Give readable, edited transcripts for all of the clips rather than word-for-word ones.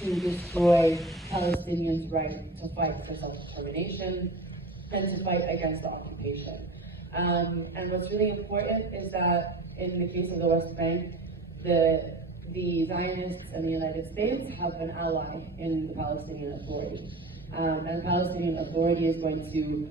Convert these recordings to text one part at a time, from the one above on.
to destroy Palestinians' right to fight for self-determination and to fight against the occupation. And what's really important is that in the case of the West Bank, the Zionists and the United States have an ally in the Palestinian Authority. And the Palestinian Authority is going to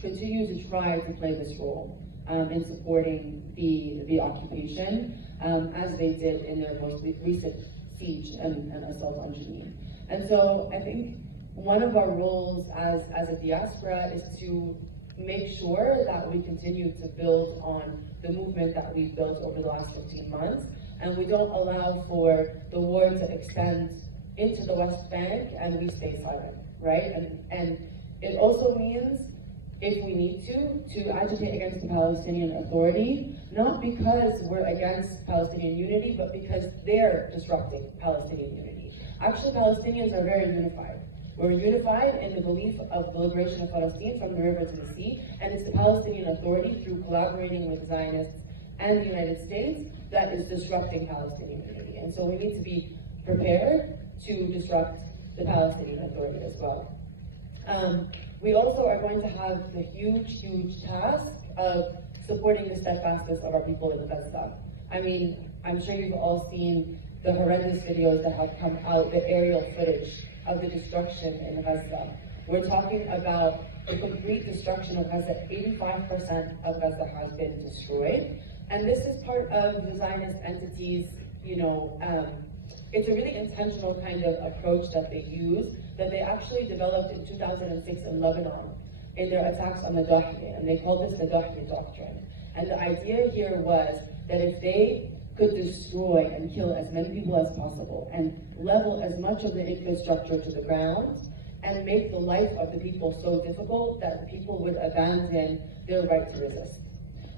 continue to try to play this role in supporting the occupation, as they did in their most recent siege and assault on Jenin. And so I think one of our roles as a diaspora is to make sure that we continue to build on the movement that we've built over the last 15 months, and we don't allow for the war to extend into the West Bank and we stay silent, right? And it also means, if we need to agitate against the Palestinian Authority, not because we're against Palestinian unity, but because they're disrupting Palestinian unity. Actually, Palestinians are very unified. We're unified in the belief of the liberation of Palestine from the river to the sea, and it's the Palestinian Authority, through collaborating with Zionists and the United States, that is disrupting Palestinian unity. And so we need to be prepared to disrupt the Palestinian Authority as well. We also are going to have the huge task of supporting the steadfastness of our people in Gaza. I mean, I'm sure you've all seen the horrendous videos that have come out, the aerial footage of the destruction in Gaza. We're talking about the complete destruction of Gaza. 85% of Gaza has been destroyed. And this is part of the Zionist entities, it's a really intentional kind of approach that they use, that they actually developed in 2006 in Lebanon in their attacks on the Dahiya, and they called this the Dahiya Doctrine. And the idea here was that if they could destroy and kill as many people as possible and level as much of the infrastructure to the ground and make the life of the people so difficult that the people would abandon their right to resist,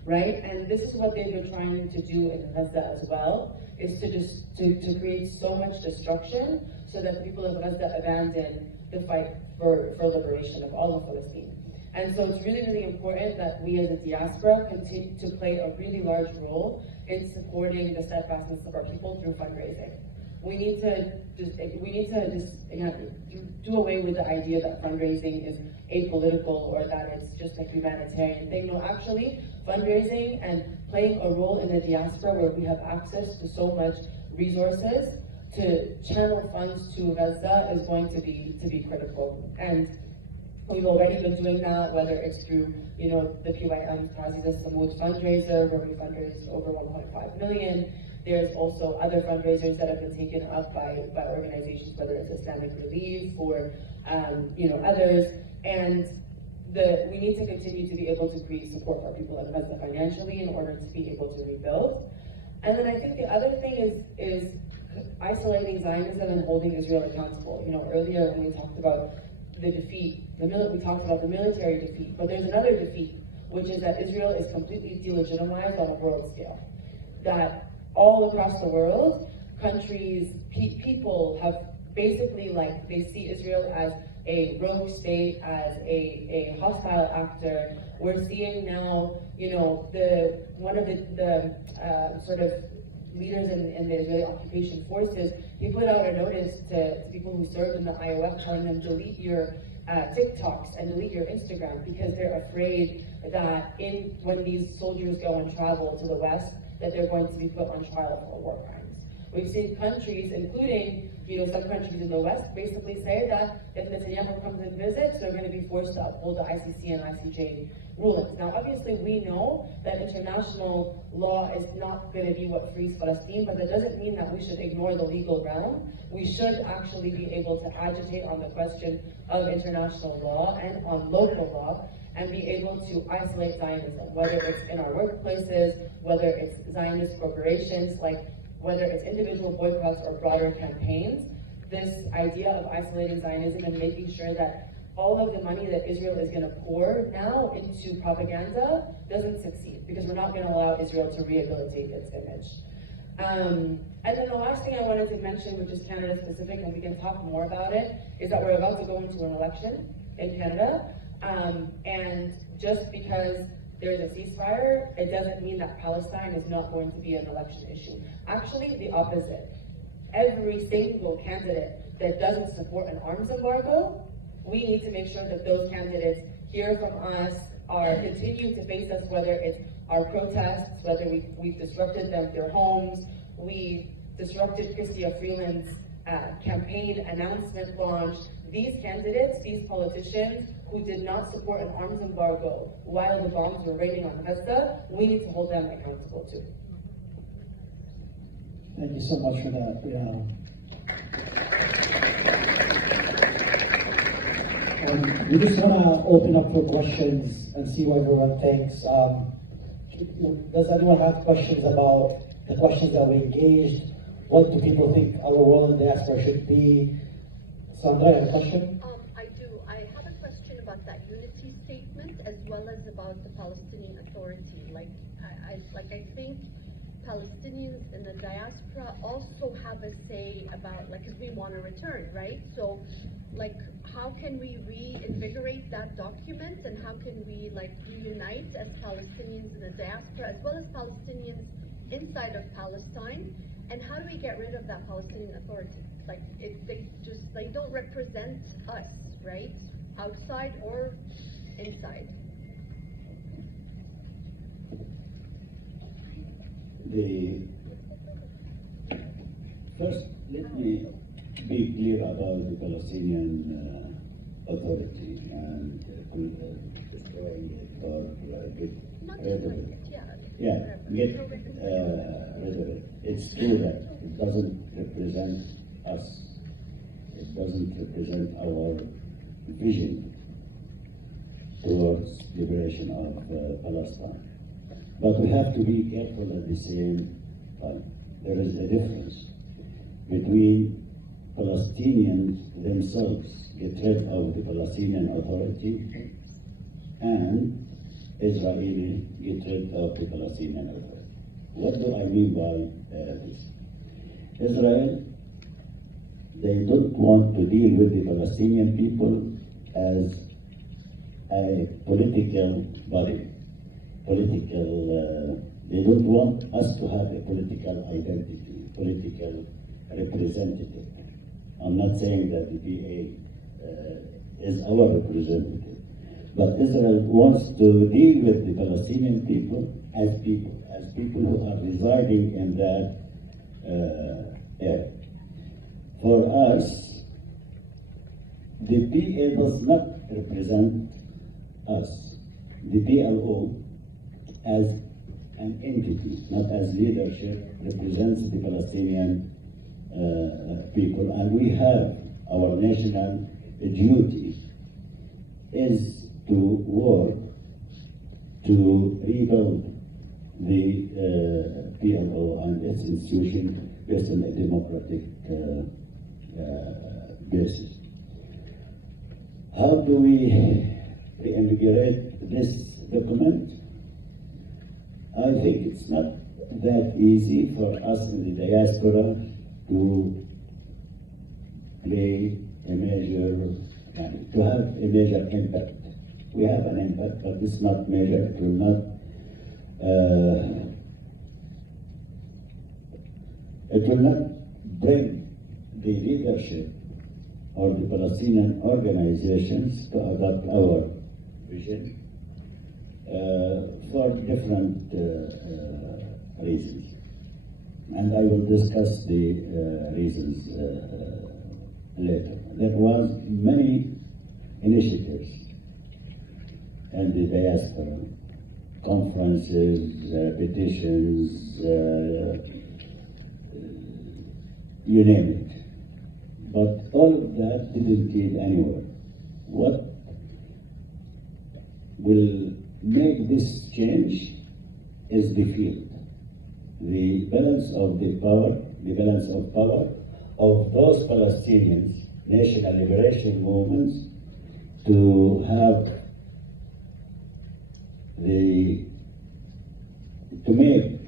right? And this is what they've been trying to do in Gaza as well, is to create so much destruction so that the people of Gaza abandon the fight for liberation of all of Palestine. And so it's really important that we as a diaspora continue to play a really large role in supporting the steadfastness of our people through fundraising. We need to do away with the idea that fundraising is apolitical or that it's just a humanitarian thing. No, actually, fundraising and playing a role in the diaspora where we have access to so much resources to channel funds to Gaza is going to be critical. And we've already been doing that, whether it's through, the PYM's Taziza Samud fundraiser, where we fundraised over 1.5 million. There's also other fundraisers that have been taken up by organizations, whether it's Islamic Relief or, others. And we need to continue to be able to create support for people in Gaza financially in order to be able to rebuild. And then I think the other thing is isolating Zionism and holding Israel accountable. Earlier when we talked about the defeat, we talked about the military defeat, but there's another defeat, which is that Israel is completely delegitimized on a world scale. That all across the world, countries, people have basically, they see Israel as a rogue state, as a hostile actor. We're seeing now, one of the sort of leaders in the Israeli occupation forces, he put out a notice to people who served in the IOF telling them, delete your TikToks and delete your Instagram, because they're afraid that when these soldiers go and travel to the West, that they're going to be put on trial for war crimes. We've seen countries, including some countries in the West, basically say that if Netanyahu comes and visits, they're going to be forced to uphold the ICC and ICJ rulings. Now, obviously, we know that international law is not going to be what frees Palestine, but that doesn't mean that we should ignore the legal realm. We should actually be able to agitate on the question of international law and on local law, and be able to isolate Zionism, whether it's in our workplaces, whether it's Zionist corporations, whether it's individual boycotts or broader campaigns. This idea of isolating Zionism and making sure that all of the money that Israel is going to pour now into propaganda doesn't succeed, because we're not going to allow Israel to rehabilitate its image. And then the last thing I wanted to mention, which is Canada specific, and we can talk more about it, is that we're about to go into an election in Canada. And just because there's a ceasefire, it doesn't mean that Palestine is not going to be an election issue. Actually, the opposite. every single candidate that doesn't support an arms embargo, we need to make sure that those candidates hear from us, are continue to face us, whether it's our protests, whether we've disrupted their homes, we disrupted Chrystia Freeland's campaign announcement launch. These candidates, these politicians who did not support an arms embargo while the bombs were raining on Gaza, we need to hold them accountable too. Thank you so much for that. We just want to open up for questions and see what everyone thinks. Does anyone have questions about the questions that we engaged? What do people think our role in the diaspora should be? Sandra, you have a question? I do. I have a question about that unity statement as well as about the Palestinian Authority. I think Palestinians in the diaspora also have a say about, because we want to return, right? So, how can we reinvigorate that document, and how can we, reunite as Palestinians in the diaspora as well as Palestinians inside of Palestine? And how do we get rid of that Palestinian Authority? They don't represent us, right? Outside or inside. First, let me be clear about the Palestinian Authority and destroying it or get rid of it. Yeah, get rid of it. It's true that it doesn't represent us. It doesn't represent our vision towards liberation of Palestine. But we have to be careful at the same time. There is a difference between Palestinians themselves get rid of the Palestinian Authority and Israeli get rid of the Palestinian Authority. What do I mean by this? Israel, they don't want to deal with the Palestinian people as a political body. They don't want us to have a political identity, political representative. I'm not saying that the PA is our representative, but Israel wants to deal with the Palestinian people as people who are residing in that area. For us, the PA does not represent us. The PLO, as an entity, not as leadership, represents the Palestinian people, and we have our national duty is to work to rebuild the PLO and its institution based on a democratic basis. How do we reinvigorate this document? I think it's not that easy for us in the diaspora to play a major, to have a major impact. We have an impact, but it's not major. It will not bring the leadership or the Palestinian organizations to adopt our vision for different reasons. And I will discuss the reasons later. There was many initiatives in the diaspora, conferences, petitions, you name it. But all of that didn't lead anywhere. What will make this change is the field. The balance of power of those Palestinians, national liberation movements, to have to make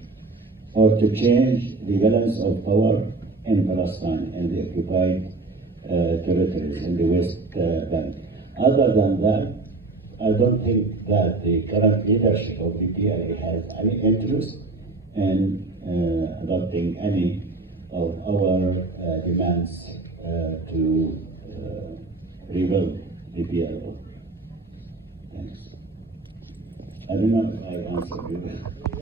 or to change the balance of power in Palestine and the occupied territories in the West Bank. Other than that, I don't think that the current leadership of the PLA has any interest in adopting any of our demands to rebuild the PLO. Thanks. I don't know if I answered you.